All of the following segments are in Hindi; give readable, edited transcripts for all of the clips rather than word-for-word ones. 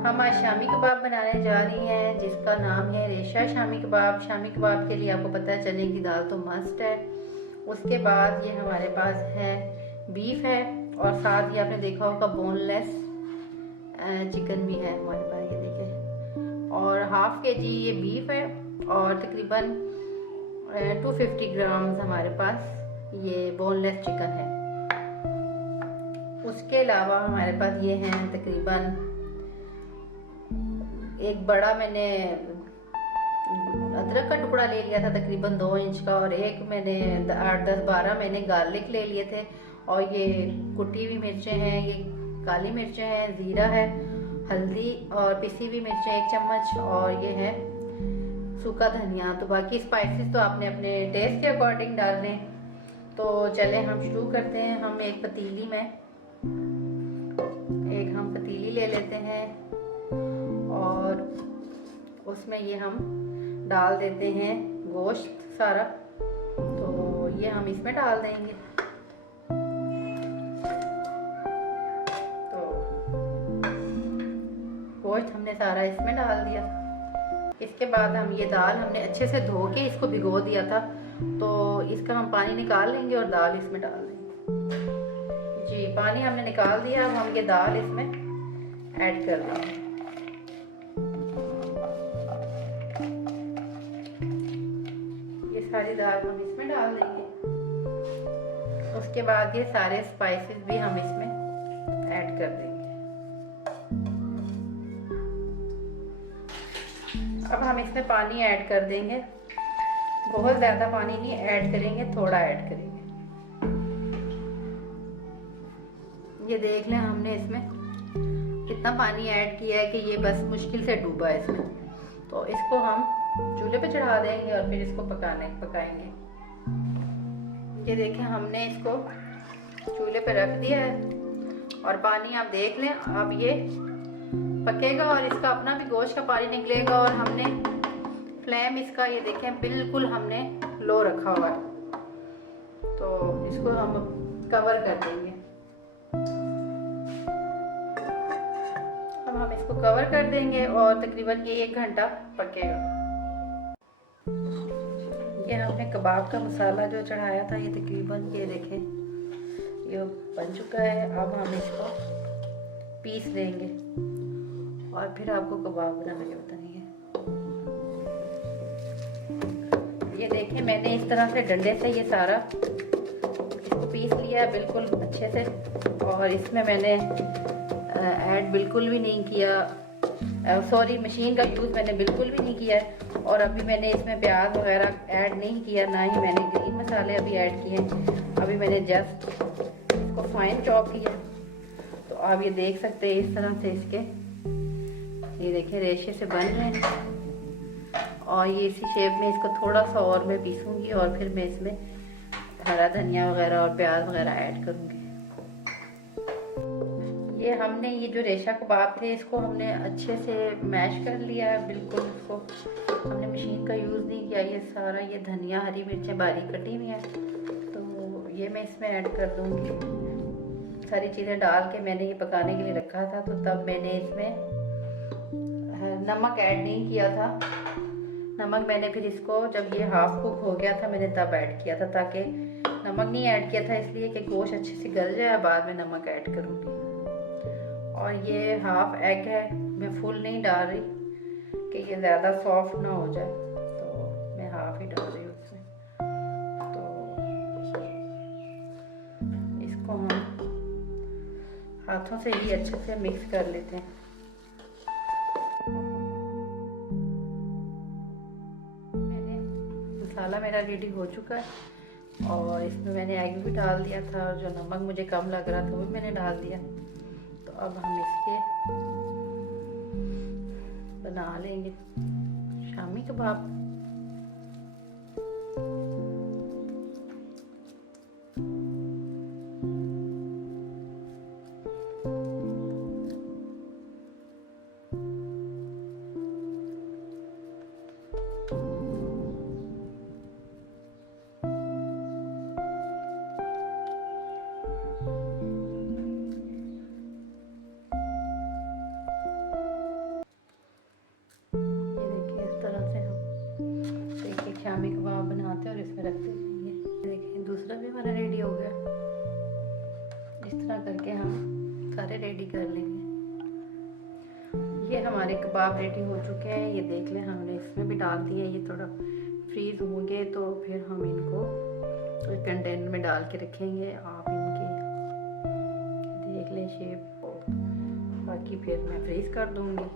हम आज शामी कबाब बनाने जा रही हैं, जिसका नाम है रेशा शामी कबाब। शामी कबाब के लिए आपको पता है चने की दाल तो मस्ट है। उसके बाद ये हमारे पास है बीफ है, और साथ ही आपने देखा होगा बोनलेस चिकन भी है हमारे पास, ये देखिए। और हाफ के जी ये बीफ है, और तकरीबन 250 ग्राम हमारे पास ये बोनलेस चिकन है। उसके अलावा हमारे पास ये हैं तकरीबन एक बड़ा मैंने अदरक का टुकड़ा ले लिया था तकरीबन 2 इंच का, और एक मैंने 8-10-12 मैंने गार्लिक ले लिए थे, और ये कुटी हुई मिर्चें हैं, ये काली मिर्चें हैं, ज़ीरा है, हल्दी और पिसी हुई मिर्चें 1 चम्मच, और ये है सूखा धनिया। तो बाकी स्पाइसेस तो आपने अपने टेस्ट के अकॉर्डिंग डाल दें। तो चले हम शुरू करते हैं। हम एक पतीली ले लेते हैं, और उसमें ये हम डाल देते हैं गोश्त सारा। तो ये हम इसमें डाल देंगे। तो गोश्त हमने सारा इसमें डाल दिया। इसके बाद हम ये दाल हमने अच्छे से धो के इसको भिगो दिया था, तो इसका हम पानी निकाल लेंगे और दाल इसमें डाल देंगे। जी, पानी हमने निकाल दिया। अब हम ये दाल इसमें ऐड कर देंगे। ये सारी दाल हम इसमें डाल देंगे। उसके बाद ये सारे स्पाइसेस भी हम इसमें ऐड कर देंगे। अब हम इसमें पानी ऐड कर देंगे। बहुत ज़्यादा पानी नहीं ऐड करेंगे, थोड़ा ऐड करेंगे। ये देख लें हमने इसमें कितना पानी ऐड किया है कि ये बस मुश्किल से डूबा है इसमें। तो इसको हम चूल्हे पे चढ़ा देंगे और फिर इसको पकाएंगे। ये देखें हमने इसको चूल्हे पे रख दिया है, और पानी आप देख लें। अब ये पकेगा और इसका अपना भी गोश्त का पानी निकलेगा, और हमने फ्लेम इसका ये देखें बिल्कुल हमने लो रखा हुआ है। तो इसको हम कवर कर देंगे। अब हम इसको कवर कर देंगे और तकरीबन ये 1 घंटा पकेगा। ये हमने कबाब का मसाला जो चढ़ाया था, ये तकरीबन ये देखें ये बन चुका है। अब हम इसको पीस लेंगे और फिर आपको कबाब बना के बताएंगे। ये देखें मैंने इस तरह से डंडे से ये सारा इसको पीस लिया बिल्कुल अच्छे से, और इसमें मैंने ऐड बिल्कुल भी नहीं किया, सॉरी मशीन का यूज़ मैंने बिल्कुल भी नहीं किया है। और अभी मैंने इसमें प्याज वगैरह ऐड नहीं किया, ना ही मैंने ग्रीन मसाले अभी ऐड किए। अभी मैंने जस्ट इसको फाइन चॉप किया। तो आप ये देख सकते हैं इस तरह से इसके ये देखें रेशे से बन रहे हैं, और ये इसी शेप में इसको थोड़ा सा और मैं पीसूँगी, और फिर मैं इसमें हरा धनिया वगैरह और प्याज वगैरह ऐड करूँगी। ये हमने ये जो रेशा कबाब थे इसको हमने अच्छे से मैश कर लिया है बिल्कुल। इसको हमने मशीन का यूज़ नहीं किया। ये सारा ये धनिया हरी मिर्चें बारीक कटी हुई हैं, तो ये मैं इसमें ऐड कर दूँगी। सारी चीज़ें डाल के मैंने ये पकाने के लिए रखा था, तो तब मैंने इसमें नमक ऐड नहीं किया था। नमक मैंने फिर इसको जब ये हाफ कुक हो गया था मैंने तब ऐड किया था, ताकि नमक नहीं ऐड किया था इसलिए कि गोश्त अच्छे से गल जाए, बाद में नमक ऐड करूँगी। और ये हाफ एग है, मैं फुल नहीं डाल रही कि ये ज़्यादा सॉफ्ट ना हो जाए, तो मैं हाफ ही डाल रही हूँ उसमें। तो इसको हम हाथों से ही अच्छे से मिक्स कर लेते हैं। मसाला मेरा रेडी हो चुका है, और इसमें मैंने एग भी डाल दिया था, और जो नमक मुझे कम लग रहा था वो भी मैंने डाल दिया। तो अब हम इसके बना लेंगे शामी कबाब। शामी कबाब बनाते हैं और इसमें रखते हैं। देखें दूसरा भी हमारा रेडी हो गया। इस तरह करके हम सारे रेडी कर लेंगे। ये हमारे कबाब रेडी हो चुके हैं, ये देख लें हमने इसमें भी डाल दिए। ये थोड़ा फ्रीज होंगे तो फिर हम इनको कंटेनर में डाल के रखेंगे। आप इनकी देख लें शेप, बाकी फिर मैं फ्रीज कर दूंगी।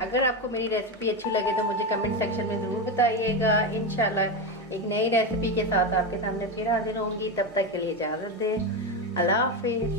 अगर आपको मेरी रेसिपी अच्छी लगे तो मुझे कमेंट सेक्शन में ज़रूर बताइएगा। इंशाल्लाह एक नई रेसिपी के साथ आपके सामने फिर हाजिर होंगी। तब तक के लिए इजाज़त दें। अल्लाह हाफिज़।